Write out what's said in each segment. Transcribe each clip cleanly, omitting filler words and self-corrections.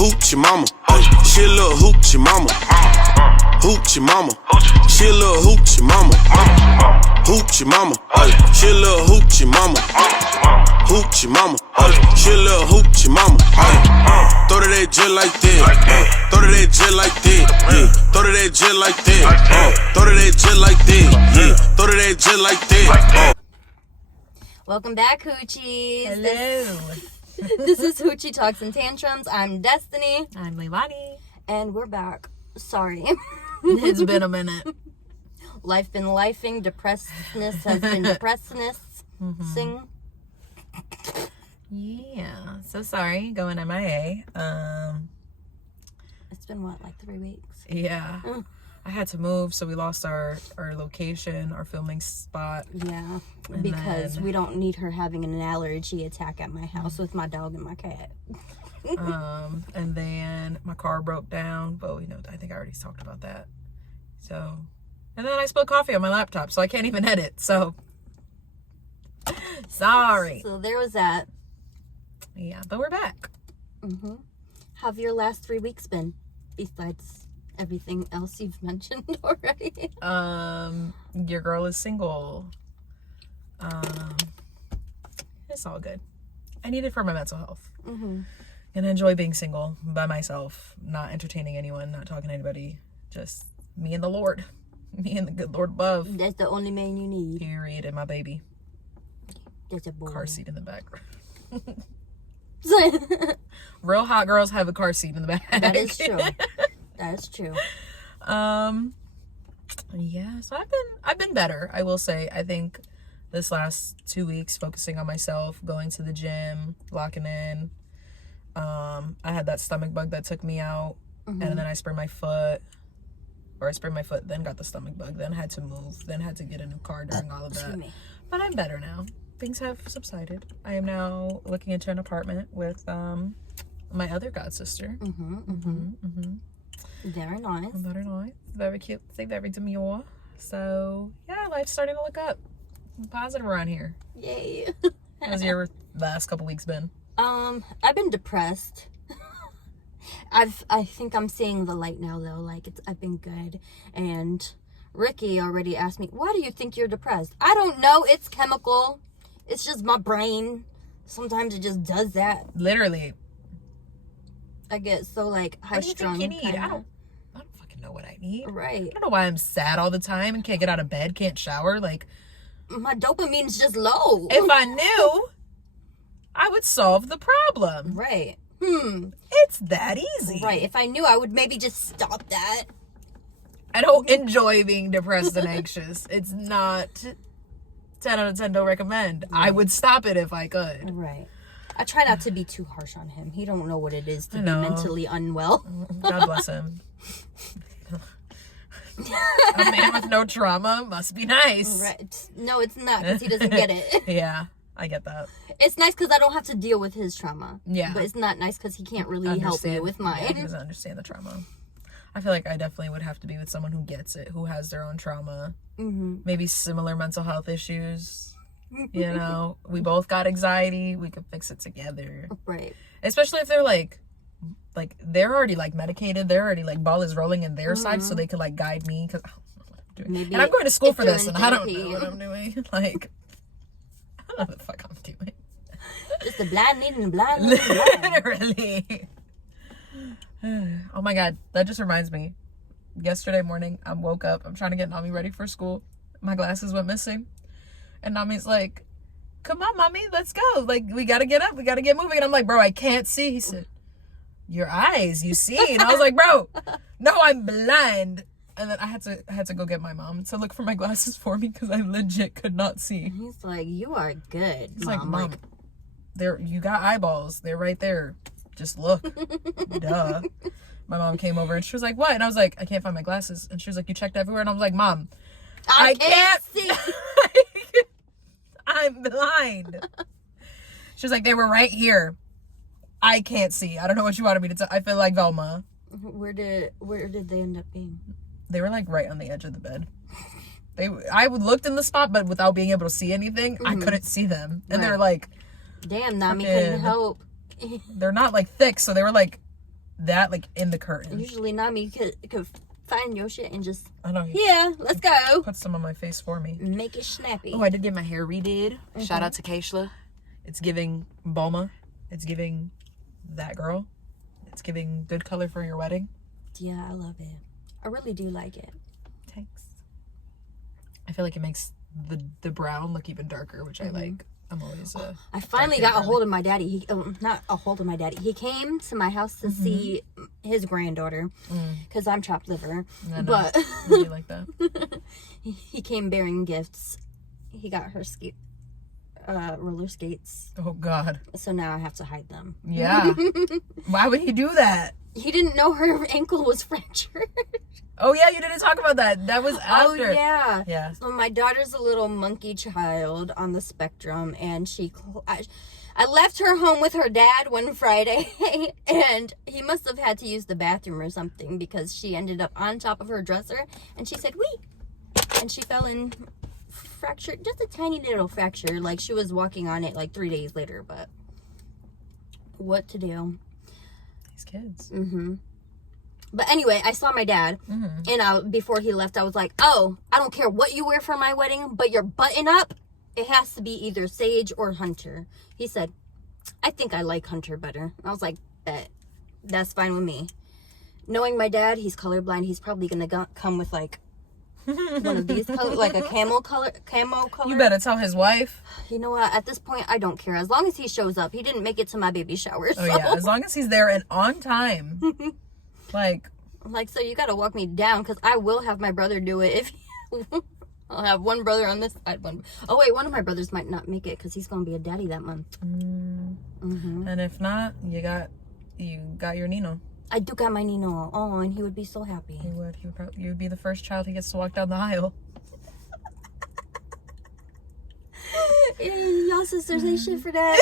Hoochie mama. She a little hoochie mama. Hoochie mama. She a little hoochie mama. Hoochie mama. She a little hoochie mama. Hoochie mama. She a little hoochie mama. Throw to that jet like that. Throw to that jet like that. Throw to that jet like that. Throw to that jet like that. Throw to that jet like that. Welcome back, Hoochies. Hello. This is Hoochie Talks and Tantrums. I'm Destiny. I'm Leilani. And we're back. Sorry. It's been a minute. Life been lifing. Depressedness has been depressedness. Sing. Yeah. So sorry going MIA. It's been what, like 3 weeks? Yeah. I had to move, so we lost our location, our filming spot. Yeah. And Because then- we don't need her having an allergy attack at my house with my dog and my cat. And then my car broke down. But I think I already talked about that. So, and then I spilled coffee on my laptop, so I can't even edit. So, sorry. So there was that. Yeah, but we're back. How have your last 3 weeks been? Besides everything else you've mentioned already. Your girl is single. It's all good. I need it for my mental health. And I enjoy being single by myself, not entertaining anyone, not talking to anybody, just me and the Lord, me and the good Lord above. That's the only man you need. Period. And my baby. That's a boy. Car seat in the back. Real hot girls have a car seat in the back. That is true. That is true. Yeah, so I've been better, I will say. I think this last 2 weeks focusing on myself, going to the gym, locking in. I had that stomach bug that took me out, and then I sprained my foot, then got the stomach bug, then had to move, then had to get a new car during all of that. But I'm better now. Things have subsided. I am now looking into an apartment with my other god sister. Very nice. Very nice. Very cute. Very demure. So yeah, life's starting to look up. Positive around here. Yay. How's your last couple weeks been? I've been depressed. I think I'm seeing the light now though. Like I've been good. And Ricky already asked me, why do you think you're depressed? I don't know. It's chemical. It's just my brain. Sometimes it just does that. Literally. I get so like high strung. What do you think you need? I don't fucking know what I need. Right. I don't know why I'm sad all the time and can't get out of bed, can't shower. Like, my dopamine's just low. if I knew, I would solve the problem. Right. It's that easy. Right. If I knew, I would maybe just stop that. I don't enjoy being depressed and anxious. It's not 10 out of 10 don't recommend. Right. I would stop it if I could. Right. I try not to be too harsh on him. He don't know what it is to be mentally unwell. God bless him. A man with no trauma must be nice. Right. No, it's not, because he doesn't get it. Yeah, I get that. It's nice because I don't have to deal with his trauma. Yeah. But it's not nice because he can't really help me with mine. Yeah, he doesn't understand the trauma. I feel like I definitely would have to be with someone who gets it, who has their own trauma. Maybe similar mental health issues. We both got anxiety. We could fix it together. Right. Especially if they're like they're already like medicated. They're already like ball is rolling in their side, so they could like guide me because I don't know what I'm doing. Maybe and I'm going to school for this, and I don't therapy. know what I'm doing. Like, I don't know what the fuck I'm doing. Just a blind leading a blind leading a blind. Literally. Oh my god, that just reminds me. Yesterday morning, I woke up. I'm trying to get Nami ready for school. My glasses went missing. And Nami's like, come on, mommy, let's go. Like, we got to get up. We got to get moving. And I'm like, bro, I can't see. He said, your eyes, you see. And I was like, bro, no, I'm blind. And then I had to go get my mom to look for my glasses for me because I legit could not see. He's like, you are good, He's Mom. like, Mom, you got eyeballs. They're right there. Just look. Duh. My mom came over and she was like, what? And I was like, I can't find my glasses. And she was like, you checked everywhere? And I was like, Mom, I can't see. I'm blind. She was like, they were right here. I can't see. I don't know what you wanted me to tell. I feel like Velma. Where did they end up being? They were like right on the edge of the bed. I looked in the spot, but without being able to see anything, I couldn't see them. And they were like, damn, Nami couldn't help. They're not like thick, so they were like that like in the curtain. Usually Nami could find your shit and just, I know. yeah, let's go. Put some on my face for me. Make it snappy. Oh, I did get my hair redid. Shout out to Keishla. It's giving Bulma. It's giving that girl. It's giving good color for your wedding. Yeah, I love it. I really do like it. Thanks. I feel like it makes the brown look even darker, which I like. I'm always I finally got a hold of my daddy. He not a hold of my daddy. He came to my house to see his granddaughter because I'm chopped liver. But really like that. he came bearing gifts. He got her roller skates. Oh God. So now I have to hide them. Yeah. Why would he do that? He didn't know her ankle was fractured. Oh yeah, you didn't talk about that. That was after. Oh yeah. Yeah. So my daughter's a little monkey child on the spectrum, and I left her home with her dad one Friday, and he must have had to use the bathroom or something because she ended up on top of her dresser, and she said, "Wee," and she fell and fractured, just a tiny little fracture. Like she was walking on it like 3 days later, but what to do? These kids. But anyway, I saw my dad, and before he left, I was like, "Oh, I don't care what you wear for my wedding, but your button up, it has to be either Sage or Hunter." He said, "I think I like Hunter better." I was like, "Bet, that's fine with me." Knowing my dad, he's colorblind. He's probably gonna come with like one of these colors, like a camo color. You better tell his wife. You know what? At this point, I don't care. As long as he shows up. He didn't make it to my baby shower. So. Oh yeah, as long as he's there and on time. Like, so you gotta walk me down because I will have my brother do it if I'll have one brother on this side. One of my brothers might not make it because he's gonna be a daddy that month. And if not, you got your Nino. I do got my Nino. Oh, and he would be so happy. He would you would be the first child he gets to walk down the aisle. Y'all sisters ain't shit for that.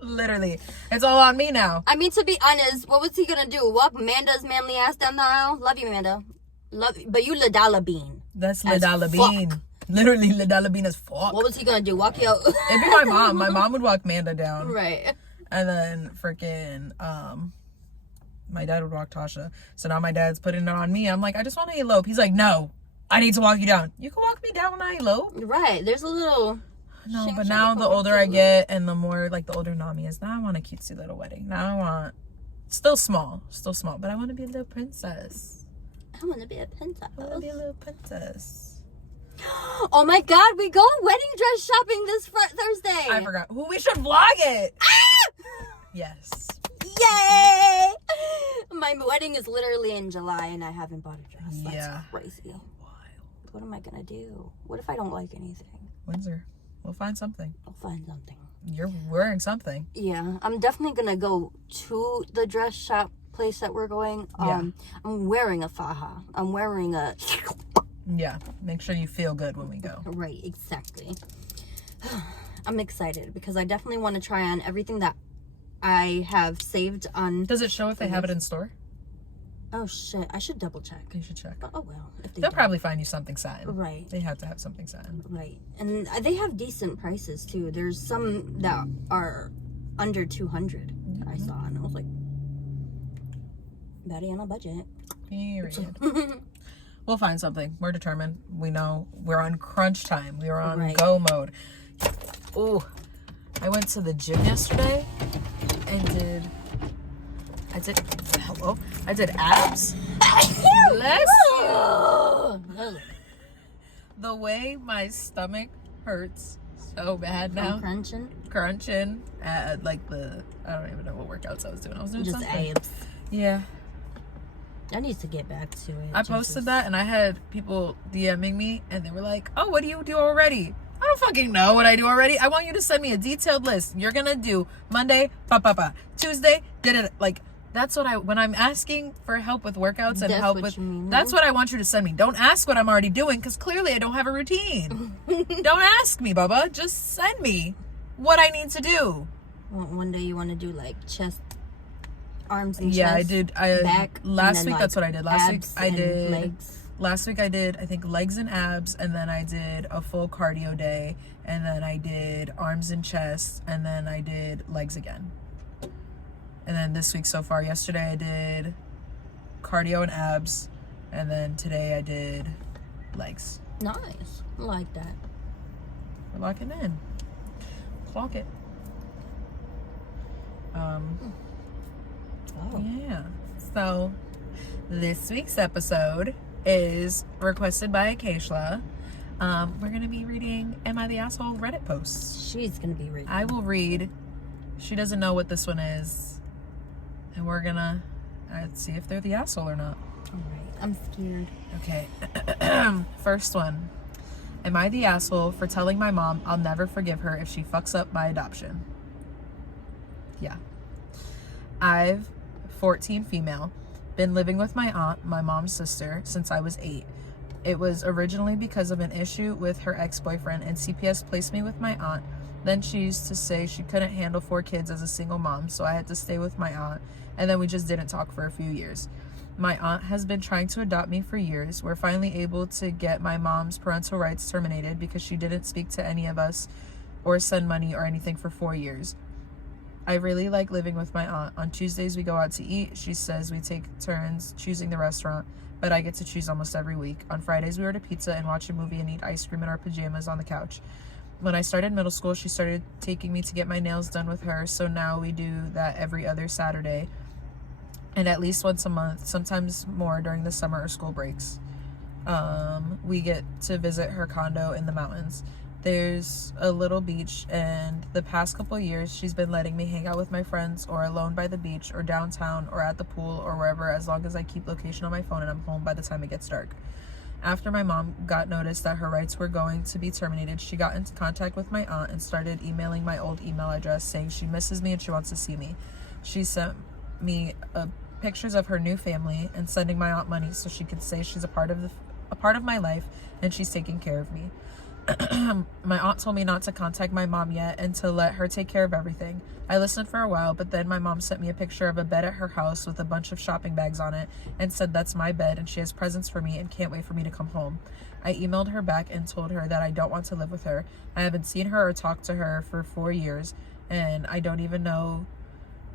Literally, it's all on me now. I mean, to be honest, what was he gonna do? Walk Amanda's manly ass down the aisle? Love you, Amanda. Love you, but you Ladala Bean. That's Ladala Bean. Literally, Ladala Bean as fuck. What was he gonna do? Walk you out? It'd be my mom. My mom would walk Amanda down. Right. And then freaking my dad would walk Tasha. So now my dad's putting it on me. I'm like, I just want to elope. He's like, no, I need to walk you down. You can walk me down when I elope. Right. There's a little. No, but now the older I get and the more like the older Nami is, now I want a cutesy little wedding. Now I want still small, but I want to be a little princess. I want to be a princess. I want to be a little princess. Oh my God, we go wedding dress shopping this Thursday. I forgot. Who we should vlog it. Ah! Yes. Yay! My wedding is literally in July and I haven't bought a dress. That's yeah. crazy. Wild. What am I gonna do? What if I don't like anything? Windsor. We'll find something. I'll find something. You're wearing something. Yeah, I'm definitely gonna go to the dress shop place that we're going. I'm wearing a faja. I'm wearing a. Yeah, make sure you feel good when we go. Right, exactly. I'm excited because I definitely want to try on everything that I have saved on. Does it show if they have it in store? Oh shit, I should double check. You should check. Oh well, if They'll probably find you something signed. Right. They have to have something signed. Right, and they have decent prices too. There's some that are under 200 that I saw, and I was like, Betty on a budget. Period. We'll find something. We're determined. We know we're on crunch time. We are on go mode. Oh, I went to the gym yesterday and I did abs. Bless you. The way my stomach hurts so bad now. Crunching at like I don't even know what workouts I was doing. I was doing just something. abs. Yeah. I need to get back to it. I posted that and I had people DMing me and they were like, oh, what do you do already? I don't fucking know what I do already. I want you to send me a detailed list. You're gonna do Monday, Tuesday, like that's what when I'm asking for help with workouts and help with, that's what I want you to send me. Don't ask what I'm already doing because clearly I don't have a routine. Don't ask me, Bubba. Just send me what I need to do. Well, one day you want to do like chest, arms and chest. I did. Back. Last week, that's what I did. Last week I did legs. Last week I did, I think, legs and abs, and then I did a full cardio day, and then I did arms and chest, and then I did legs again. And then this week so far, yesterday I did cardio and abs. And then today I did legs. Nice. I like that. We're locking in. Clock it. Yeah. So this week's episode is requested by Acacia. We're gonna be reading Am I the Asshole Reddit posts. She's gonna be reading. I will read. She doesn't know what this one is. And we're gonna see if they're the asshole or not. Alright. I'm scared. Okay. First one. Am I the asshole for telling my mom I'll never forgive her if she fucks up my adoption? Yeah. I've 14 female, been living with my aunt, my mom's sister, since I was 8. It was originally because of an issue with her ex-boyfriend, and CPS placed me with my aunt. Then she used to say she couldn't handle 4 kids as a single mom, so I had to stay with my aunt, and then we just didn't talk for a few years. My aunt has been trying to adopt me for years. We're finally able to get my mom's parental rights terminated because she didn't speak to any of us or send money or anything for 4 years. I really like living with my aunt. On Tuesdays we go out to eat. She says we take turns choosing the restaurant, but I get to choose almost every week. On Fridays we order pizza and watch a movie and eat ice cream in our pajamas on the couch. When I started middle school, she started taking me to get my nails done with her, so now we do that every other Saturday and at least once a month, sometimes more during the summer or school breaks. We get to visit her condo in the mountains. There's a little beach, and the past couple years she's been letting me hang out with my friends or alone by the beach or downtown or at the pool or wherever, as long as I keep location on my phone and I'm home by the time it gets dark. After my mom got notice that her rights were going to be terminated, she got into contact with my aunt and started emailing my old email address saying she misses me and she wants to see me. She sent me pictures of her new family and sending my aunt money so she could say she's a part of my life and she's taking care of me. My aunt told me not to contact my mom yet and to let her take care of everything. I listened for a while, but then my mom sent me a picture of a bed at her house with a bunch of shopping bags on it and said that's my bed and she has presents for me and can't wait for me to come home. I emailed her back and told her that I don't want to live with her. I haven't seen her or talked to her for 4 years, and I don't even know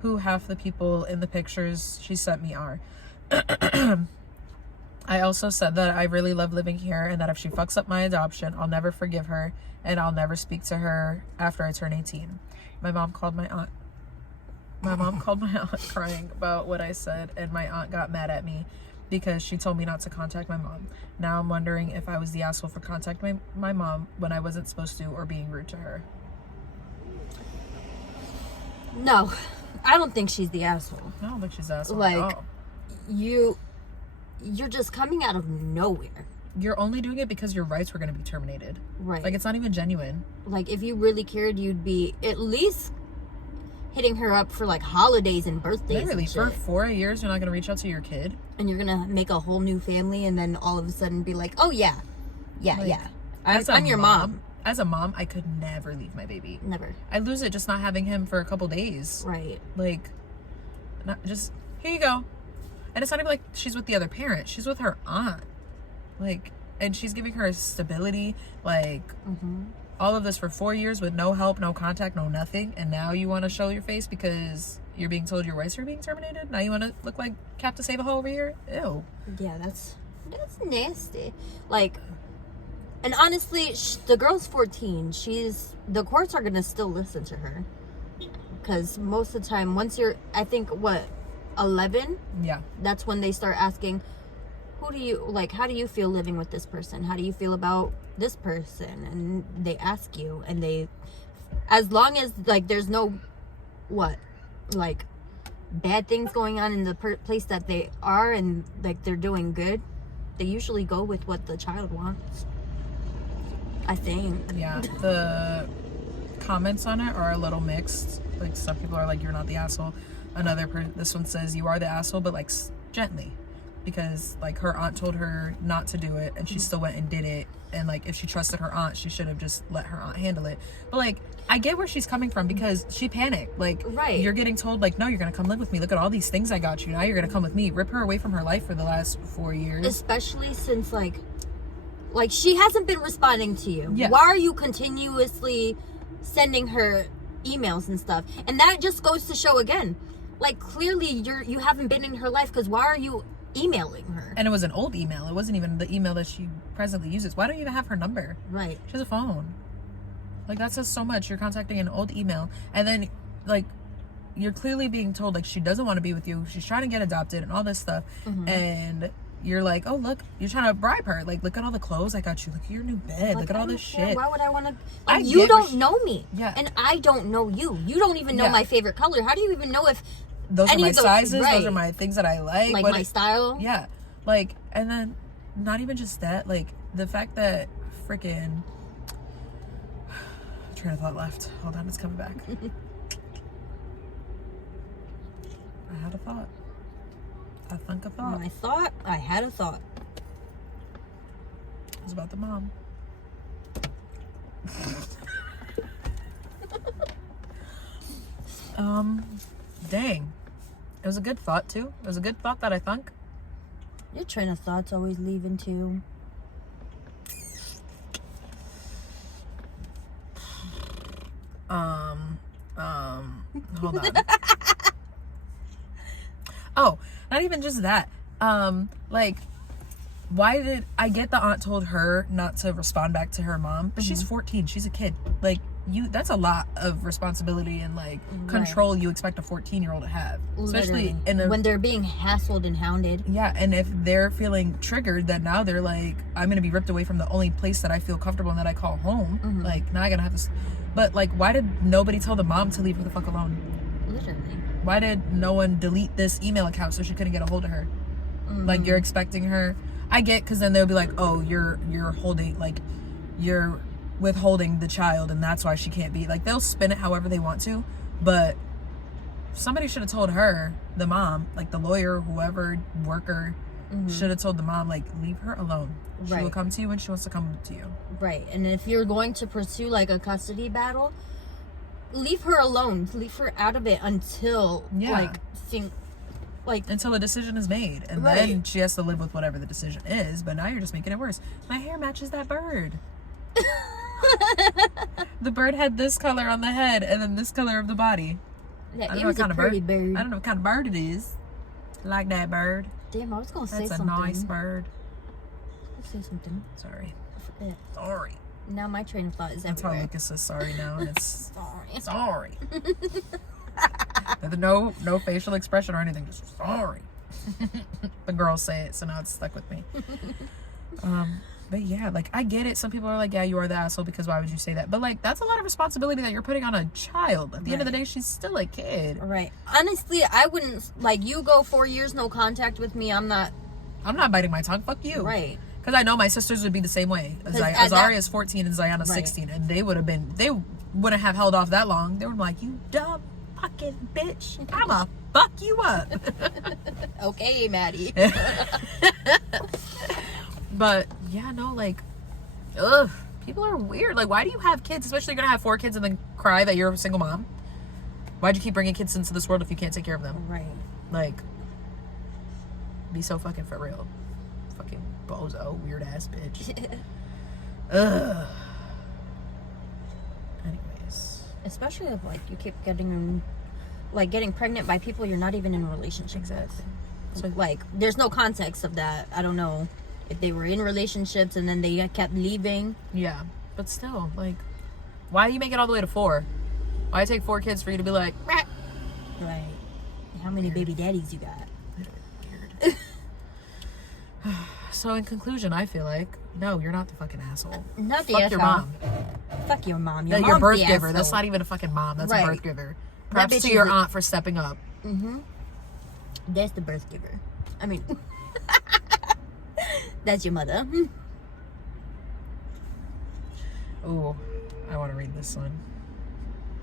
who half the people in the pictures she sent me are. I also said that I really love living here and that if she fucks up my adoption, I'll never forgive her and I'll never speak to her after I turn 18. My mom called my aunt crying about what I said, and my aunt got mad at me because she told me not to contact my mom. Now I'm wondering if I was the asshole for contacting my mom when I wasn't supposed to, or being rude to her. No, I don't think she's the asshole. I don't think she's the asshole Like, at all. You're just coming out of nowhere. You're only doing it because your rights were going to be terminated. Right. Like, it's not even genuine. Like, if you really cared, you'd be at least hitting her up for, like, holidays and birthdays. Literally, and for shit. 4 years, you're not going to reach out to your kid? And you're going to make a whole new family and then all of a sudden be like, oh, yeah. Yeah, Like, yeah. As I'm your mom. As a mom, I could never leave my baby. Never. I lose it just not having him for a couple days. Right. Like, not just, here you go. And it's not even like she's with the other parent. She's with her aunt. Like, and she's giving her stability. Like, all of this for 4 years with no help, no contact, no nothing. And now you want to show your face because you're being told your rights are being terminated? Now you want to look like Captain Save-A-Ho over here? Ew. Yeah, that's nasty. Like, and honestly, the girl's 14. The courts are going to still listen to her. Because most of the time, once you're, I think, 11? Yeah. That's when they start asking, how do you feel living with this person? How do you feel about this person? And they ask you, and as long as, like, there's no, bad things going on in the place that they are, and, like, they're doing good, they usually go with what the child wants. I think. Yeah. The comments on it are a little mixed. Like, some people are like, you're not the asshole. This one says, you are the asshole, but, like, gently. Because, like, her aunt told her not to do it, and she still went and did it. And, like, if she trusted her aunt, she should have just let her aunt handle it. But, like, I get where she's coming from because she panicked. Like, right. You're getting told, like, no, you're going to come live with me. Look at all these things I got you. Now you're going to come with me. Rip her away from her life for the last 4 years. Especially since, like she hasn't been responding to you. Yeah. Why are you continuously sending her emails and stuff? And that just goes to show again, Like, clearly you haven't been in her life, because why are you emailing her? And it was an old email. It wasn't even the email that she presently uses. Why don't you even have her number? Right. She has a phone. Like, that says so much. You're contacting an old email. And then, like, you're clearly being told, like, she doesn't want to be with you. She's trying to get adopted and all this stuff. And you're like, oh, look, you're trying to bribe her. Like, look at all the clothes I got you. Look at your new bed. Look at all this shit. Why would I want to? Like, you don't know me. Yeah. And I don't know you. You don't even know my favorite color. How do you even know if those are my sizes? Right. Those are my things that I like. Like, my style? Yeah. Like, and then not even just that. Like, the fact that freaking... train of thought left. Hold on, it's coming back. I had a thought. I think a thought. I had a thought. It was about the mom. Dang. It was a good thought too. It was a good thought that I thunk. Your train of thought's always leaving too. Hold on. Oh, not even just that. Like, why did I get the aunt told her not to respond back to her mom? But she's 14. She's a kid. Like, that's a lot of responsibility and like control you expect a 14-year-old to have, especially when they're being hassled and hounded. Yeah, and if they're feeling triggered, then now they're like, I'm gonna be ripped away from the only place that I feel comfortable and that I call home. Like, now I gotta have to. But like, why did nobody tell the mom to leave her the fuck alone? Literally. Why did no one delete this email account so she couldn't get a hold of her? Like, you're expecting her. I get, because then they'll be like, oh, you're holding, like, you're withholding the child and that's why she can't be. Like, they'll spin it however they want to, but somebody should have told her, the mom, like the lawyer, whoever, worker, should have told the mom, like, leave her alone. She will come to you when she wants to come to you. Right. And if you're going to pursue like a custody battle, leave her alone. Leave her out of it until until a decision is made, and then she has to live with whatever the decision is. But now you're just making it worse. My hair matches that bird. The bird had this color on the head and then this color of the body. It was a pretty bird. I don't know what kind of bird it is. I like that bird. Damn, I was gonna say something. That's a nice bird. Let's say something. Sorry. I forget. Sorry. Now my train of thought is That's everywhere. how Lucas says sorry now, and it's Sorry. sorry. No facial expression or anything, just sorry. The girls say it, so now it's stuck with me. But yeah, like, I get it. Some people are like, yeah, you are the asshole because why would you say that? But like, that's a lot of responsibility that you're putting on a child. At the end of the day, she's still a kid. Right. Honestly, I wouldn't, like, you go 4 years no contact with me. I'm not biting my tongue. Fuck you. Right. Because I know my sisters would be the same way. Azari is 14 and Zayana's 16, and they wouldn't have held off that long. They would be like, you dumb fucking bitch, I'ma fuck you up. Okay, Maddie. But yeah, no, like, ugh, people are weird. Like, why do you have kids, especially you're gonna have 4 kids and then cry that you're a single mom? Why'd you keep bringing kids into this world if you can't take care of them? Right. Like, be so fucking for real. Fucking bozo, weird ass bitch. Ugh. Anyways. Especially if, like, you keep getting pregnant by people you're not even in a relationship with. So, like, there's no context of that. I don't know if they were in relationships and then they kept leaving. Yeah. But still, like, why do you make it all the way to 4? Why take 4 kids for you to be like, Rah! Right. How many baby daddies you got? Weird. So in conclusion, I feel like, no, you're not the fucking asshole. Not the Fuck asshole. your mom. Fuck your mom. Your mom's birth the giver. asshole. That's not even a fucking mom. That's a birth giver. Props bitch to is your aunt for stepping up. That's the birth giver. I mean, that's your mother. Ooh, I want to read this one.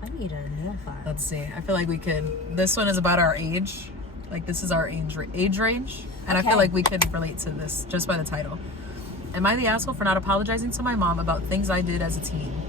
I need a nail file. Let's see. I feel like we could. This one is about our age. Like, this is our age range. And I feel like we could relate to this just by the title. Am I the asshole for not apologizing to my mom about things I did as a teen?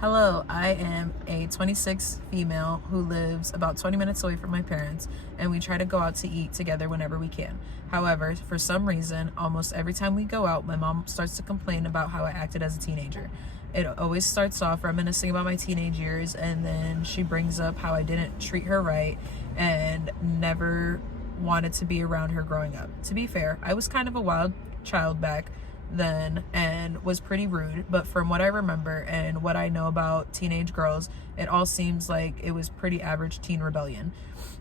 Hello, I am a 26 female who lives about 20 minutes away from my parents, and we try to go out to eat together whenever we can. However, for some reason, almost every time we go out, my mom starts to complain about how I acted as a teenager. It always starts off reminiscing about my teenage years, and then she brings up how I didn't treat her right and never wanted to be around her growing up. To be fair, I was kind of a wild child back then and was pretty rude, but from what I remember and what I know about teenage girls, it all seems like it was pretty average teen rebellion.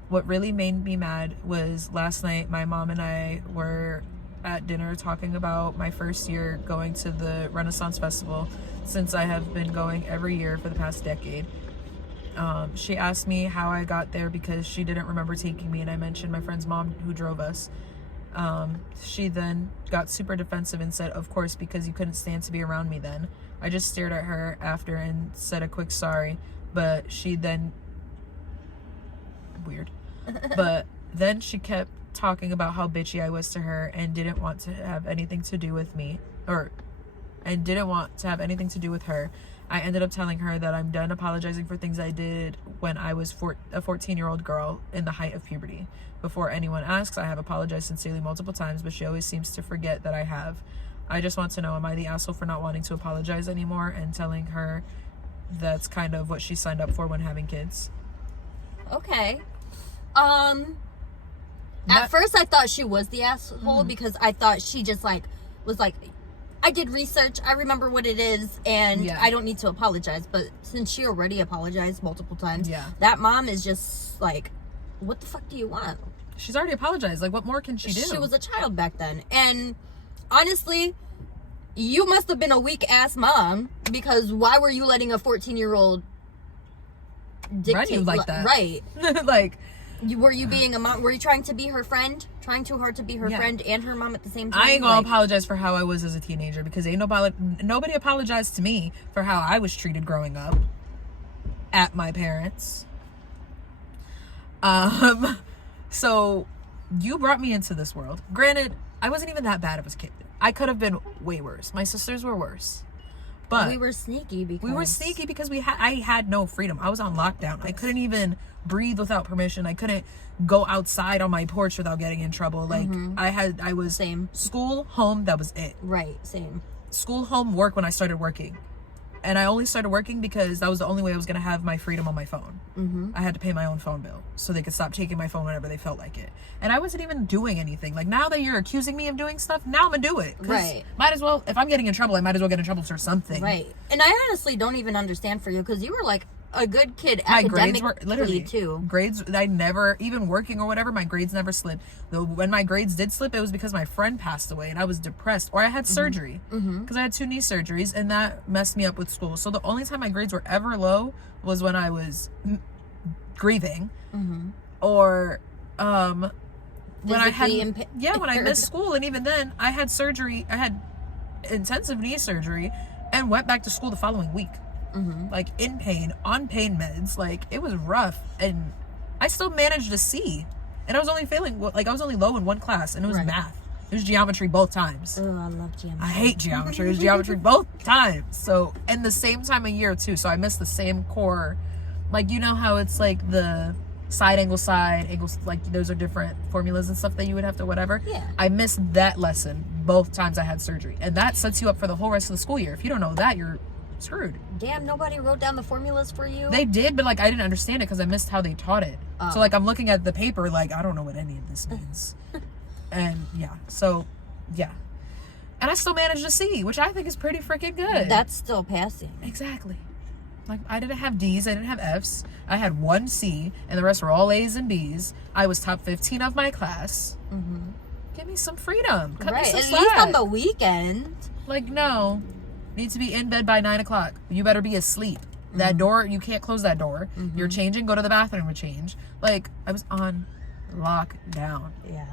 What really made me mad was last night my mom and I were at dinner talking about my first year going to the Renaissance Festival, since I have been going every year for the past decade. She asked me how I got there because she didn't remember taking me, and I mentioned my friend's mom who drove us. She then got super defensive and said, of course, because you couldn't stand to be around me then. I just stared at her after and said a quick sorry, but she then... Weird. But then she kept talking about how bitchy I was to her and didn't want to have anything to do with me, and didn't want to have anything to do with her. I ended up telling her that I'm done apologizing for things I did when I was a 14-year-old girl in the height of puberty. Before anyone asks, I have apologized sincerely multiple times, but she always seems to forget that I have. I just want to know, am I the asshole for not wanting to apologize anymore and telling her that's kind of what she signed up for when having kids? Okay. At first I thought she was the asshole because I thought she just was like, I did research, I remember what it is, and I don't need to apologize. But since she already apologized multiple times, that mom is just like, what the fuck do you want? She's already apologized. Like, what more can she do? She was a child back then. And honestly, you must have been a weak ass mom, because why were you letting a 14-year-old dictate you like that? Right. Like, were you being a mom? Were you trying to be her friend? Trying too hard to be her friend and her mom at the same time? I ain't gonna apologize for how I was as a teenager, because ain't nobody apologized to me for how I was treated growing up at my parents. So you brought me into this world. Granted, I wasn't even that bad of a kid. I could have been way worse. My sisters were worse. But we were sneaky because I had no freedom. I was on lockdown. I couldn't even breathe without permission. I couldn't go outside on my porch without getting in trouble. Like I was same. School, home, that was it. Right, same. School, home, work when I started working. And I only started working because that was the only way I was going to have my freedom on my phone. I had to pay my own phone bill so they could stop taking my phone whenever they felt like it. And I wasn't even doing anything. Like, now that you're accusing me of doing stuff, now I'm going to do it. Right. Might as well, if I'm getting in trouble, I might as well get in trouble for something. Right. And I honestly don't even understand for you, because you were like a good kid my academically grades were literally too. Grades, I never, even working or whatever, my grades never slipped. Though when my grades did slip, it was because my friend passed away and I was depressed, or I had surgery, because I had 2 knee surgeries, and that messed me up with school. So the only time my grades were ever low was when I was grieving, or when I had when I missed school. And even then, I had surgery. I had intensive knee surgery and went back to school the following week. Like, in pain, on pain meds. Like, it was rough, and I still managed to see. And I was only failing, like, I was only low in one class, and it was math. It was geometry both times. Oh, I love geometry. I hate geometry. It was geometry both times. So, and the same time of year too. So I missed the same core. Like, you know how it's like the side, angles, like those are different formulas and stuff that you would have to whatever. Yeah. I missed that lesson both times I had surgery, and that sets you up for the whole rest of the school year. If you don't know that, you're screwed. Damn, nobody wrote down the formulas for you? They did, but like, I didn't understand it because I missed how they taught it. So like, I'm looking at the paper like, I don't know what any of this means. And and I still managed to see, which I think is pretty freaking good. That's still passing. Exactly. Like, I didn't have D's, I didn't have F's. I had 1 C, and the rest were all A's and B's. I was top 15 of my class. Give me some freedom. Cut me some slack. At least on the weekend. Like, no. Need to be in bed by 9 o'clock. You better be asleep. That door, you can't close that door. You're changing, go to the bathroom and change. Like, I was on lockdown. Yeah.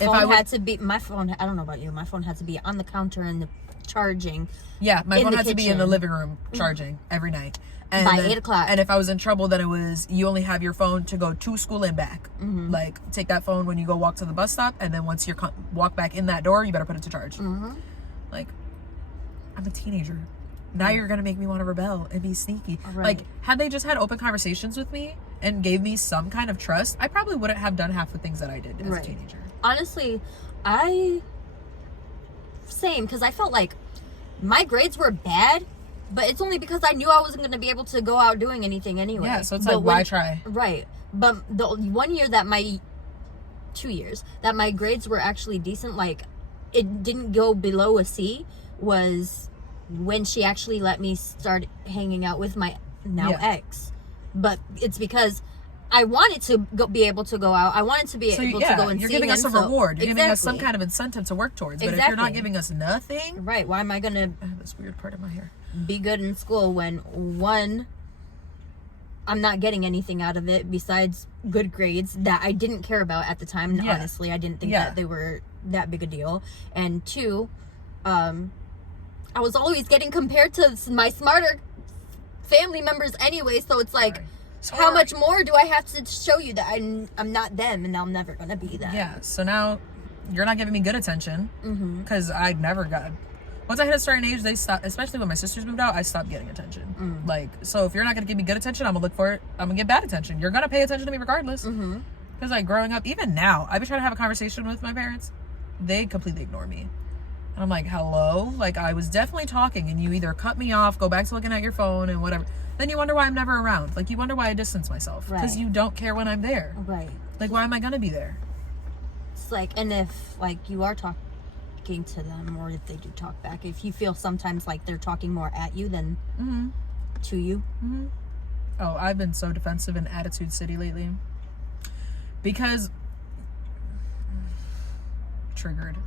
My phone, I don't know about you, my phone had to be on the counter and charging. Yeah, my phone had to be in the living room charging every night. And by 8 o'clock. And if I was in trouble, then it was, you only have your phone to go to school and back. Like, take that phone when you go walk to the bus stop, and then once you walk back in that door, you better put it to charge. Like, I'm a teenager. Now you're gonna make me want to rebel and be sneaky. Like, had they just had open conversations with me and gave me some kind of trust, I probably wouldn't have done half the things that I did as a teenager. Honestly, same, because I felt like my grades were bad, But it's only because I knew I wasn't going to be able to go out doing anything anyway. Yeah, so it's like, why try? Right. But the 1 year that 2 years that my grades were actually decent, like it didn't go below a C, was when she actually let me start hanging out with my ex. But it's because I wanted to be able to go out. I wanted to be able to go and see you're giving us a reward. You're giving us some kind of incentive to work towards. But if you're not giving us nothing... Right, why am I going to... I have this weird part of my hair. Be good in school when, one, I'm not getting anything out of it besides good grades that I didn't care about at the time. And honestly, I didn't think that they were that big a deal. And two, I was always getting compared to my smarter family members anyway. So it's like... How much more do I have to show you that I'm not them and I'm never going to be that? Yeah, so now you're not giving me good attention because I never got... Once I hit a certain age, they stopped, especially when my sisters moved out, I stopped getting attention. Like, so if you're not going to give me good attention, I'm going to look for it. I'm going to get bad attention. You're going to pay attention to me regardless. Because like growing up, even now, I've been trying to have a conversation with my parents. They completely ignore me. And I'm like, hello? Like, I was definitely talking and you either cut me off, go back to looking at your phone and whatever. Then you wonder why I'm never around. Like, you wonder why I distance myself. Because you don't care when I'm there. Right. Like, why am I going to be there? It's like, and if, like, you are talking to them, or if they do talk back, if you feel sometimes like they're talking more at you than to you. Oh, I've been so defensive in Attitude City lately. Because... Triggered.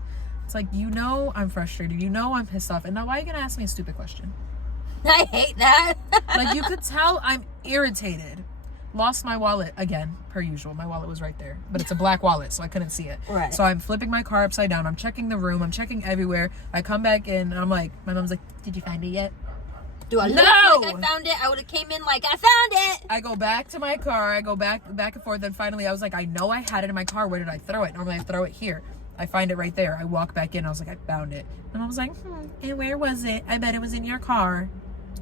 It's like, you know I'm frustrated. You know I'm pissed off. And now why are you going to ask me a stupid question? I hate that. Like, you could tell I'm irritated. Lost my wallet again, per usual. My wallet was right there, but it's a black wallet, so I couldn't see it. Right. So I'm flipping my car upside down. I'm checking the room. I'm checking everywhere. I come back in, and I'm like, my mom's like, "Did you find it yet?" Do I look like I found it? I would have came in like I found it. I go back to my car. I go back and forth. Then finally, I was like, I know I had it in my car. Where did I throw it? Normally, I throw it here. I find it right there. I walk back in. I was like, I found it. And I was like, and where was it? I bet it was in your car.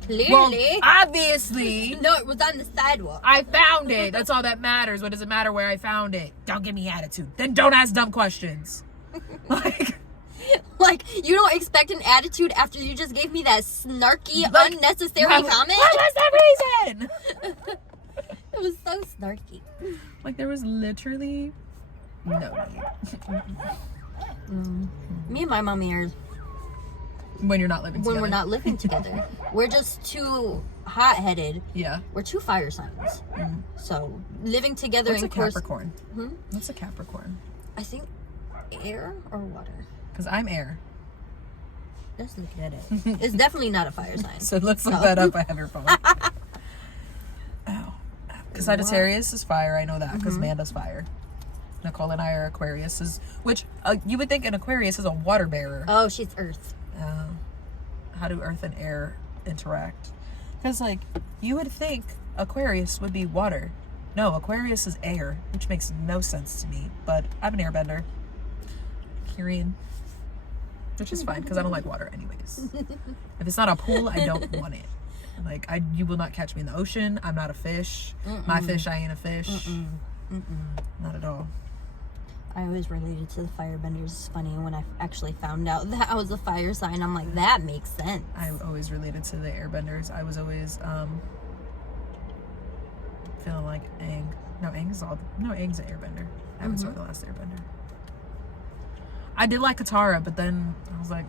Clearly. Well, obviously. No, it was on the sidewalk. I found it. That's all that matters. What does it matter where I found it? Don't give me attitude. Then don't ask dumb questions. Like, you don't expect an attitude after you just gave me that snarky, unnecessary comment? What was the reason? It was so snarky. Like, there was literally no need. Me and my mommy are... When you're not living together. When we're not living together. We're just too hot-headed. Yeah. We're two fire signs. So, living together... What's a Capricorn? What's a Capricorn? I think air or water. Because I'm air. Let's look at it. It's definitely not a fire sign. So let's look that up. I have your phone. Oh. Because Sagittarius is fire. I know that. Because Amanda's fire. Nicole and I are Aquarius. Which you would think an Aquarius is a water bearer. Oh, she's earth. How do earth and air interact? Because, like, you would think Aquarius would be water. No, Aquarius is air, which makes no sense to me. But I'm an airbender. Kyrian. Which is fine, because I don't like water anyways. If it's not a pool, I don't want it. Like, you will not catch me in the ocean. I'm not a fish. My fish, I ain't a fish. Not at all. I always related to the firebenders. It's funny when I actually found out that I was a fire sign. I'm like, that makes sense. I always related to the airbenders. I was always feeling like Aang. No, Aang's an airbender. I haven't saw the last airbender. I did like Katara, but then I was like,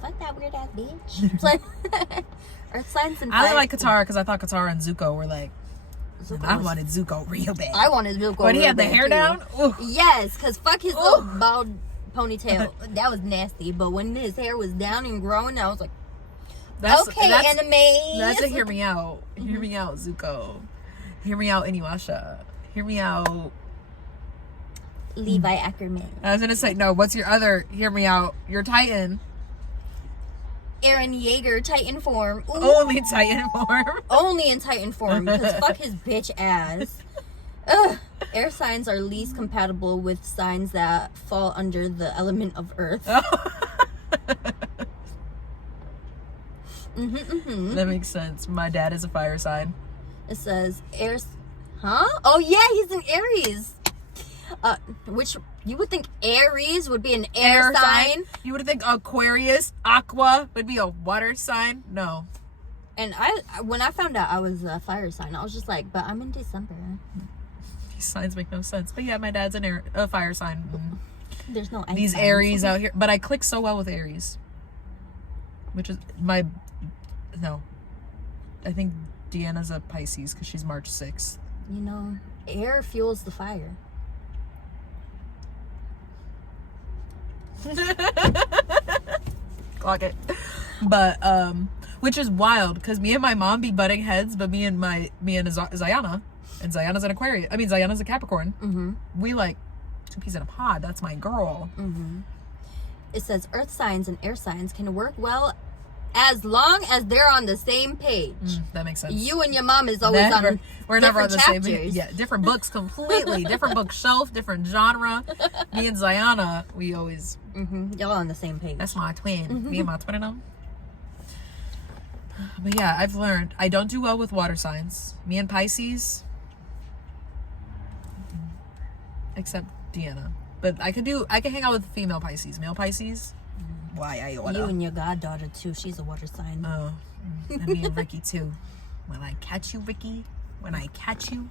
fuck that weird ass bitch. Earth signs and I only like Katara because I thought Katara and Zuko were like. I wanted Zuko real bad. I wanted Zuko when he had the hair down? Ooh. Yes, because fuck his little bald ponytail. That was nasty. But when his hair was down and growing, I was like, okay, anime. That's a hear me out. Hear me out, Zuko. Hear me out, Inuyasha. Hear me out. Levi Ackerman. I was going to say, no, what's your other hear me out? Your Titan. Eren Yeager, Titan form. Ooh. Only Titan form. Only in Titan form, because fuck his bitch ass. Ugh. Air signs are least compatible with signs that fall under the element of earth. That makes sense. My dad is a fire sign. It says huh? Oh yeah, he's an Aries. Which you would think Aries would be an air sign. You would think Aquarius, Aqua would be a water sign. No. And when I found out I was a fire sign, I was just like, but I'm in December. These signs make no sense. But yeah, my dad's a fire sign. There's no ice These signs. Aries out here. But I click so well with Aries. Which is I think Deanna's a Pisces because she's March 6th. You know, air fuels the fire. Clock it. But which is wild because me and my mom be butting heads, but me and Zayana, and Zayana's an Aquarius. I mean, Zayana's a Capricorn. Mm-hmm. We like two peas in a pod. That's my girl. Mm-hmm. It says earth signs and air signs can work well as long as they're on the same page. That makes sense. You and your mom is always on we're never on the chapters. same. Yeah, different books completely, different bookshelf, different genre. Me and Zayana, we always. Mm-hmm. Y'all on the same page. That's my twin. Me and my twin and them. But yeah, I've learned I don't do well with water signs. Me and Pisces, except Deanna. But I can hang out with female Pisces. Male Pisces, why AITA? You and your goddaughter too. She's a water sign. Oh, and me and Ricky too. When I catch you, Ricky. When I catch you.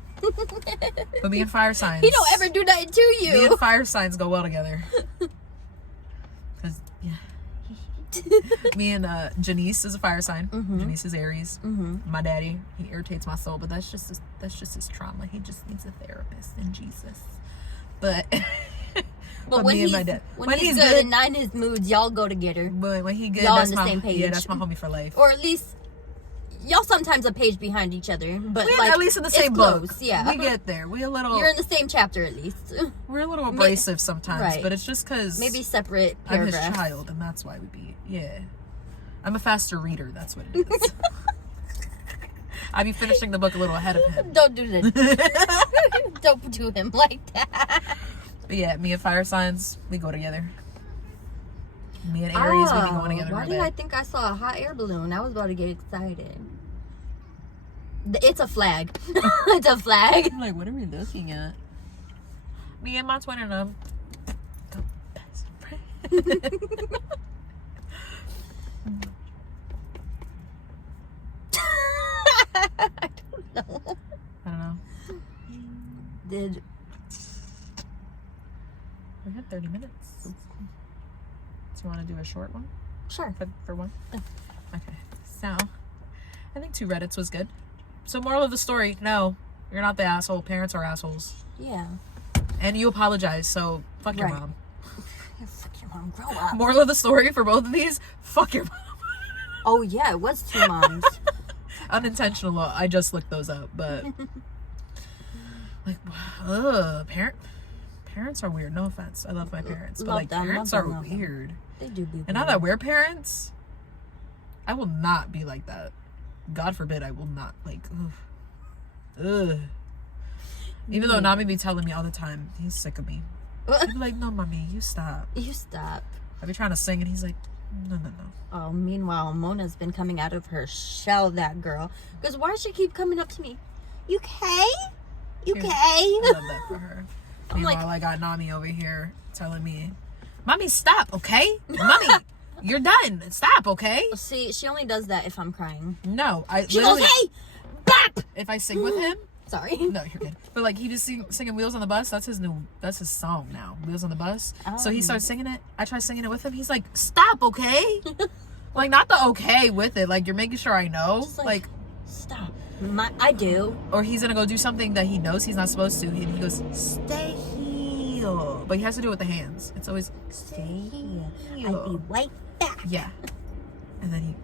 But me and fire signs. He don't ever do that to you. Me and fire signs go well together. Cause yeah. Me and Janice is a fire sign. Janice is Aries. My daddy, he irritates my soul, but that's just his trauma. He just needs a therapist and Jesus. But But me and my dad, when he's good and not in his moods, y'all go together. But when he good, y'all that's on the my same page. Yeah, that's my homie for life. Or at least y'all sometimes a page behind each other, but We're like at least in the it's same close, book. Yeah, We get there. We a little. You're in the same chapter at least. We're a little abrasive sometimes, right. but it's just because Maybe separate I'm his paragraphs. child, and that's why we be. Yeah, I'm a faster reader. That's what it is. I be finishing the book a little ahead of him. Don't do that. Don't do him like that. But yeah, me and fire signs, we go together. Me and Aries, we be going together. Why real did bad. I think I saw a hot air balloon? I was about to get excited. It's a flag. It's a flag. I'm like, what are we looking at? Me and my twin and them. The best friend. I don't know. I don't know. Did We had 30 minutes. Do you want to do a short one? sure. For one? Okay. So, I think 2 Reddits was good. So, moral of the story, no, you're not the asshole. Parents are assholes. Yeah. And you apologize, so fuck your Right. mom. Yeah, fuck your mom. Grow up. Moral of the story for both of these, fuck your mom. Oh yeah, it was 2 moms. Unintentional. I just looked those up, but like, parents are weird. No offense, I love my parents, but Love like them, parents love are them, love them. weird. They do be. And now that we're parents, I will not be like that. God forbid, I will not like. Ugh. Even though Nami be telling me all the time, he's sick of me. I'd be like, no, mommy, you stop. You stop. I be trying to sing, and he's like, no. Oh, meanwhile, Mona's been coming out of her shell, that girl. Because why does she keep coming up to me? You okay? You okay? I love that for her. I'm Meanwhile, I got Nami over here telling me, mommy, stop, okay? Mommy, you're done. Stop, okay? See, she only does that if I'm crying. No, She goes, hey, bop! If I sing with him, Sorry. no, you're good. But like he just singing Wheels on the Bus. That's his song now. Wheels on the Bus. So he starts singing it. I try singing it with him. He's like, stop, okay? Like not the okay with it. Like you're making sure I know. Just Like stop. I do. or he's gonna go do something that he knows he's not supposed to, and he goes, stay here. But he has to do it with the hands. It's always Stay here. I'll be right back. yeah. And then he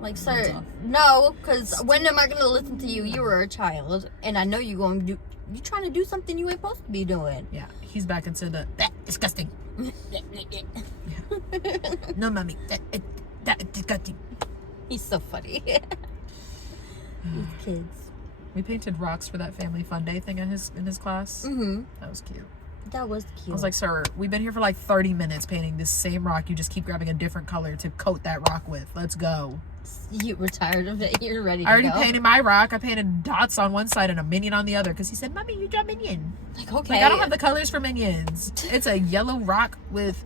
Like, Runs sir, off. no, because when am I going to listen to you? You were a child, and I know you're going to do, you trying to do something you ain't supposed to be doing. yeah, he's back into the disgusting. No, mommy, that disgusting. He's so funny. These kids. We painted rocks for that family fun day thing in his class. Mm-hmm. That was cute. That was cute. I was like, sir, we've been here for like 30 minutes painting this same rock. You just keep grabbing a different color to coat that rock with. Let's go. You were tired of it. You're ready to I already go. painted my rock. I painted dots on one side and a minion on the other because he said, mommy, you draw minion. Like, okay. Like, I don't have the colors for minions. It's a yellow rock with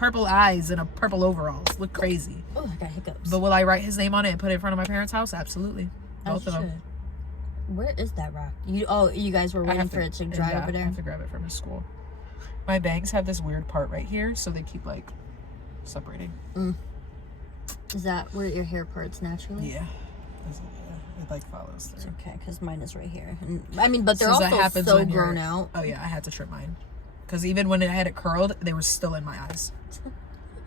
purple eyes and a purple overalls. Look crazy. Oh, I got hiccups. But will I write his name on it and put it in front of my parents' house? Absolutely. I Both of them. should. Where is that rock? You guys were waiting for it to dry over I there? have to grab it from his school. My bangs have this weird part right here, so they keep like separating. Is that where your hair parts naturally? Yeah. It like follows It's through. okay, because mine is right here. And, I mean, but they're So that also happens so when you're- grown out. Oh yeah, I had to trim mine. Because even when I had it curled, they were still in my eyes.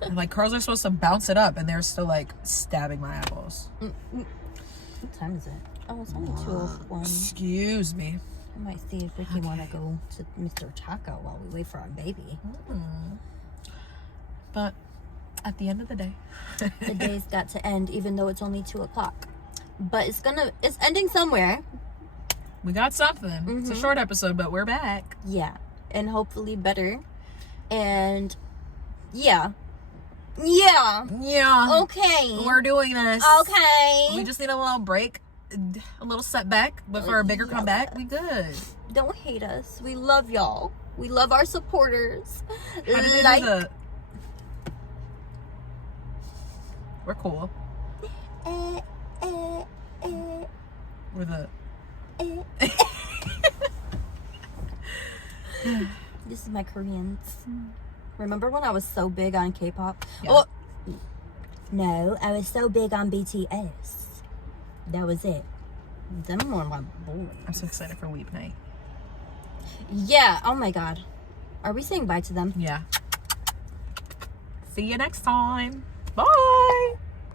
And like curls are supposed to bounce it up, and they're still like stabbing my eyeballs. What time is it? Oh, it's only 2:01. Excuse me. I might see if Ricky want to go to Mr. Taco while we wait for our baby. But at the end of the day, The day's got to end, even though it's only 2:00. But it's ending somewhere. we got something. It's a short episode, but we're back. Yeah, and hopefully better. And yeah. Yeah. Okay. We're doing this. Okay. We just need a little break, a little setback, but for a bigger comeback, we good. Don't hate us. We love y'all. We love our supporters. How did they do the... We're cool. We're the... This is my Koreans. Remember when I was so big on K-pop? Yeah. Oh, no, I was so big on BTS. That was it. Them more my boys. I'm so excited for Weep Night. Yeah. Oh my God. Are we saying bye to them? Yeah. See you next time. Bye.